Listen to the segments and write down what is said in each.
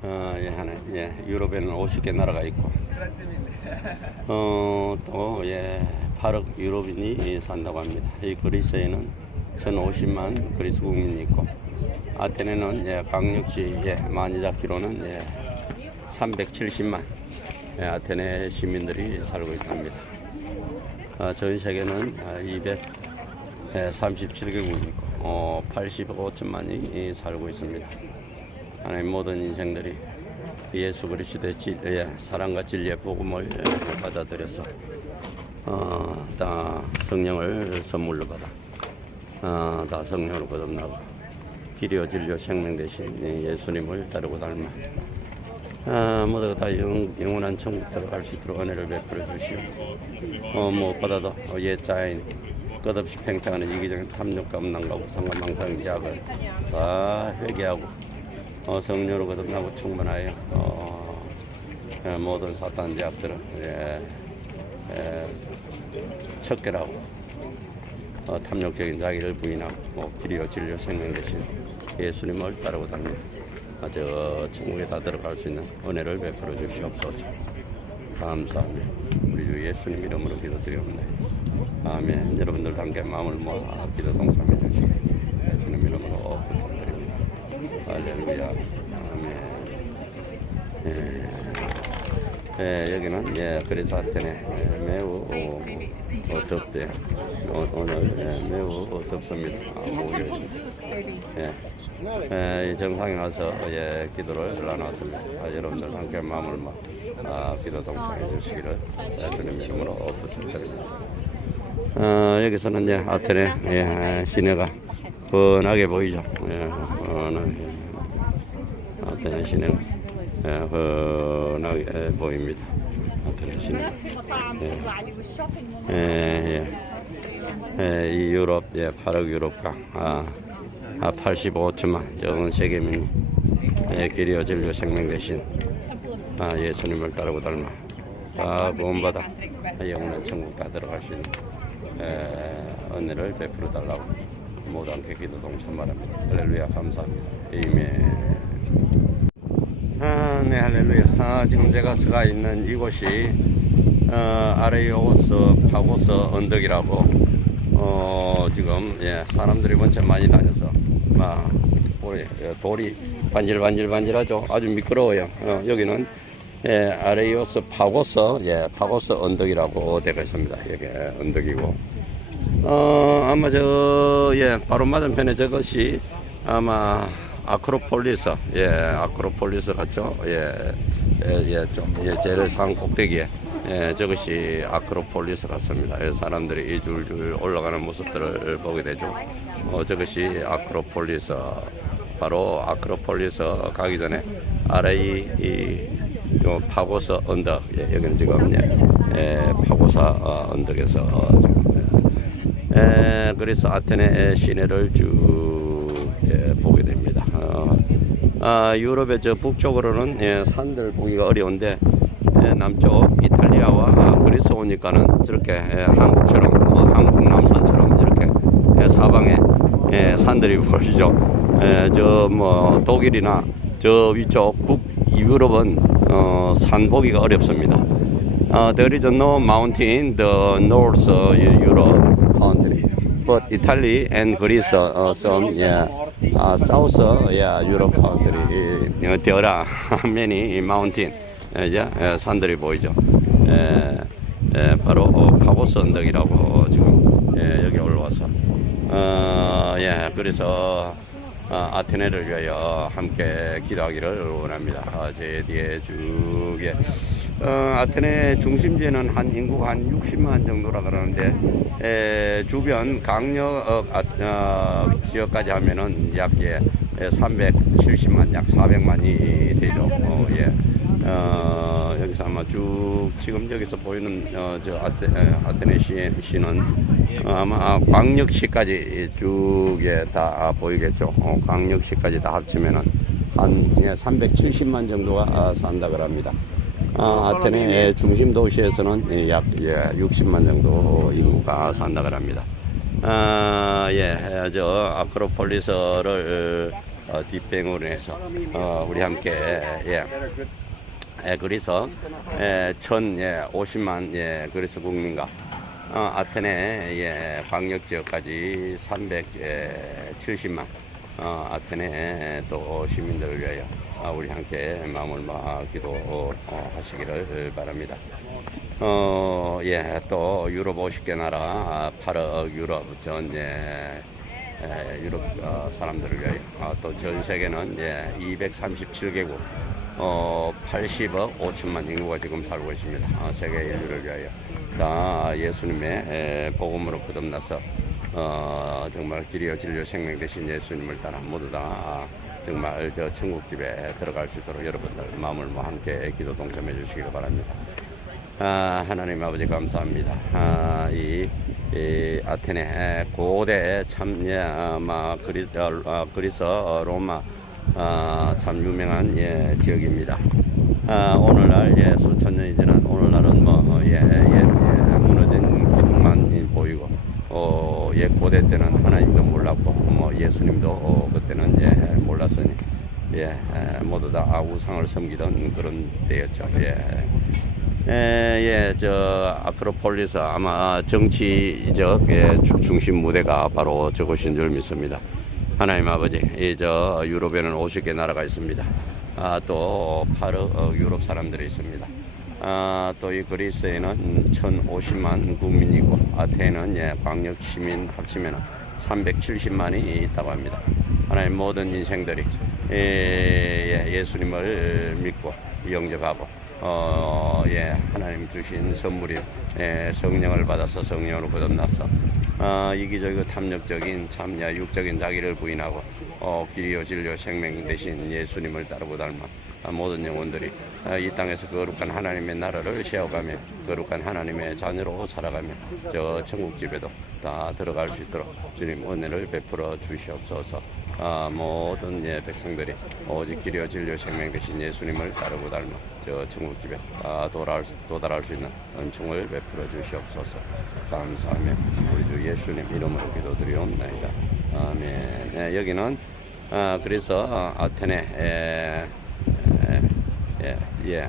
어, 예, 예, 유럽에는 50개 나라가 있고, 어, 또, 예, 8억 유럽인이 산다고 합니다. 이 그리스에는 1,050만 그리스 국민이 있고, 아테네는 예, 강력시 예, 만이자키로는 예, 370만 예, 아테네 시민들이 살고 있답니다. 아, 전 세계는 아, 237개국이 있고, 어, 85천만이 살고 있습니다. 하나님 모든 인생들이 예수 그리스도의 진, 예, 사랑과 진리의 복음을 받아들여서 어, 다 성령을 선물로 받아 어, 다 성령으로 거듭나고 길이요 진리요 생명 대신 예수님을 따르고 닮아 아, 모두가 다 영, 영원한 천국 들어갈 수 있도록 은혜를 베풀어 주시오. 어, 무엇보다도 옛자인 끝없이 팽창하는 이기적인 탐욕과 음란과 우상과 망상 제약을 다 회개하고 어, 성령으로 거듭나고 충분하여 어, 예, 모든 사탄 제약들을 예, 예, 척결하고 어, 탐욕적인 자기를 부인하고 뭐, 길이요 진리요 생명 대신 예수님을 따르고 다니는 아, 저 천국에 다 들어갈 수 있는 은혜를 베풀어 주시옵소서. 감사합니다. 우리 주 예수님 이름으로 기도드리옵나이다. 아멘. 여러분들 함께 마음을 모아 기도 동참해 주시기 예수님 이름으로 부탁드립니다 아멘 예. 예, 여기는 예, 그리스 아테네 예, 매우 어, 어, 덥대요. 어, 오늘 예, 매우 덥습니다. 아, 목요일. 예. 예, 이 정상에 와서 예, 기도를 나눴습니다. 아, 여러분들 함께 마음을 막 아, 기도 동참해 주시기를 예, 주님 이름으로 부탁드립니다. 어, 여기서는 예, 아테네 예, 시내가 훤하게 보이죠. 예, 훤하게. 시내가 예, 훤하게 예, 보입니다. 아테네 시내. 예, 예. 예, 이 유럽, 예, 8억 유럽과 아, 아 85천만 전 세계민이 예, 길이어 진료 생명 대신 아, 예수님을 따르고 닮아 다 구원받아 영원한 천국 다 들어갈 수 있는 예, 은혜를 베풀어 달라고 모두 함께 기도 동참 바랍니다. 할렐루야 감사합니다. 아멘. 아, 네, 할렐루야. 아, 지금 제가 서가 있는 이곳이 어, 아레이오스 파고스 언덕이라고 어, 지금 예, 사람들이 원체 많이 다녀서 막 돌이, 예, 돌이 반질반질반질하죠. 아주 미끄러워요. 어, 여기는 예, 아레이오스 파고스 예, 파고스 언덕이라고 되어 있습니다. 여기 언덕이고 어, 아마 저, 예, 바로 맞은편에 저것이 아마 아크로폴리스, 예, 아크로폴리스 같죠? 예, 예, 예, 좀, 예, 제일 상 꼭대기에, 예, 저것이 아크로폴리스 같습니다. 예, 사람들이 이 줄줄 올라가는 모습들을 보게 되죠. 어, 저것이 아크로폴리스, 바로 아크로폴리스 가기 전에 아래 이, 이, 요 파고스 언덕, 예, 여기는 지금, 예, 예 파고사 어, 언덕에서 어, 지금, 에, 그래서 아테네 시내를 쭉 예, 아, 유럽의 저 북쪽으로는 예, 산들 보기가 어려운데 예, 남쪽 이탈리아와 아, 그리스 오니까는 저렇게 예, 한국처럼 뭐 한국 남산처럼 이렇게 예, 사방에 예, 산들이 보이죠. 예, 저뭐 독일이나 저 위쪽 북 유럽은 어, 산 보기가 어렵습니다. Uh, there is no mountain in the north uh, Europe country, but Italy and Greece, uh, some yeah, uh, south yeah, Europe country, uh, there 산들이 보이죠. 예, 예, 바로 어, 파고스 언덕이라고 지금 예, 여기 올라와서, 어, 예, 그래서 어, 아테네를 위하여 함께 기도하기를 원합니다. 아, 제 뒤에 쭉 예. 어, 아테네 중심지에는 한 인구가 한 60만 정도라 그러는데 에, 주변 강력 어, 아, 어, 지역까지 하면은 약 예, 370만 약 400만이 되죠. 어, 예. 어, 여기서 아마 쭉 지금 여기서 보이는 어, 저 아테, 에, 아테네 시, 시는 어, 아마 광역시까지 쭉 예, 다 보이겠죠. 어, 광역시까지 다 합치면은 한 예, 370만 정도가 아, 산다 그럽니다. 아, 아테네 중심 도시에서는 예, 약 예, 60만 정도 인구가 산다 그럽니다. 아, 예, 저 아크로폴리스를 어, 뒷뱅으로 해서 어, 우리 함께 예. 예, 그래서 예, 천 예, 50만 예, 그래서 국민과 어, 아테네 예, 광역 지역까지 370만 어, 아테네 또 시민들을 위하여 아, 우리 함께 마음을 모아 기도 어, 하시기를 바랍니다. 어, 예, 또 유럽 50개 나라 아, 8억 유럽 전 예, 예, 유럽 어, 사람들을 위하여 아, 또전 세계는 예, 237개국 어, 80억 5천만 인구가 지금 살고 있습니다. 아, 세계 인류를 위하여 다 예수님의 에, 복음으로 거듭나서 어, 정말 길이요 진료 생명 되신 예수님을 따라 모두 다 정말 저 천국집에 들어갈 수 있도록 여러분들 마음을 모 함께 기도 동참해 주시기 바랍니다. 아, 하나님 아버지 감사합니다. 아, 이, 이 아테네 고대 참 예, 아마 그리, 어, 어, 그리스 어, 로마 아, 참 유명한 예, 지역입니다. 아, 오늘날 예, 수천 년이 지난 오늘날은 뭐 예, 예, 예, 무너진 기둥만 보이고 어, 예, 고대 때는 하나님도 몰랐고 뭐 예수님도 어, 그때는 예, 몰랐으니 예, 에, 모두 다 아우상을 섬기던 그런 때였죠. 예. 예, 예, 저 아크로폴리스 아마 정치적 예, 주- 중심 무대가 바로 저곳인 줄 믿습니다. 하나님 아버지, 이 저 유럽에는 50개 나라가 있습니다. 아, 또 8억 유럽 사람들이 있습니다. 아, 또 이 그리스에는 1,050만 국민이고 아테는 예, 광역 시민 합치면 370만이 있다고 합니다. 하나님 모든 인생들이 예, 예, 예수님을 믿고 영접하고 어, 예, 하나님 주신 선물이 예, 성령을 받아서 성령으로 거듭났어. 어, 이기적이고 탐욕적인 참야 육적인 자기를 부인하고 어, 길이요 진료 생명 대신 예수님을 따르고 닮아 아, 모든 영혼들이 아, 이 땅에서 거룩한 하나님의 나라를 세워가며 거룩한 하나님의 자녀로 살아가며 저 천국집에도 다 들어갈 수 있도록 주님 은혜를 베풀어 주시옵소서. 아, 모든 예, 백성들이 오직 길이요 진료 생명 되신 예수님을 따르고 닮아 저 천국집에 다 도달할, 수- 도달할 수 있는 은총을 베풀어 주시옵소서. 감사하며 우리 주 예수님 이름으로 기도드리옵나이다. 아멘. 네, 여기는 아, 그래서 아, 아테네 에, 에, 예, 예.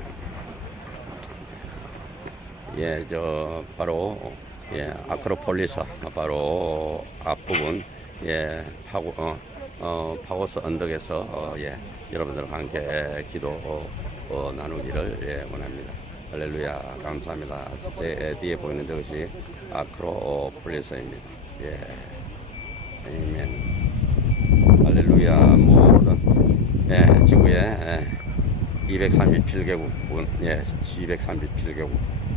예, 저 바로 예, 아크로폴리스 바로 앞부분 예, 파고 어, 어, 파고스 언덕에서 어, 예, 여러분들과 함께 기도 어, 어, 나누기를 예, 원합니다. 할렐루야 감사합니다. 제 예, 뒤에 보이는 저것이 아크로폴리스입니다. 예, 아멘. 할렐루야 모든 예, 지구에 예, 237개국, 예, 237개국,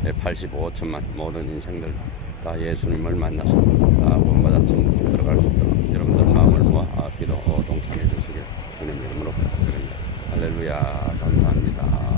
예, 85천만 모든 인생들 다 예수님을 만나서 다 구원받아 천국 들어갈 수 있도록 여러분들 마음을 모아 기도 동참해 주시길 주님 이름으로 부탁드립니다. 할렐루야, 감사합니다.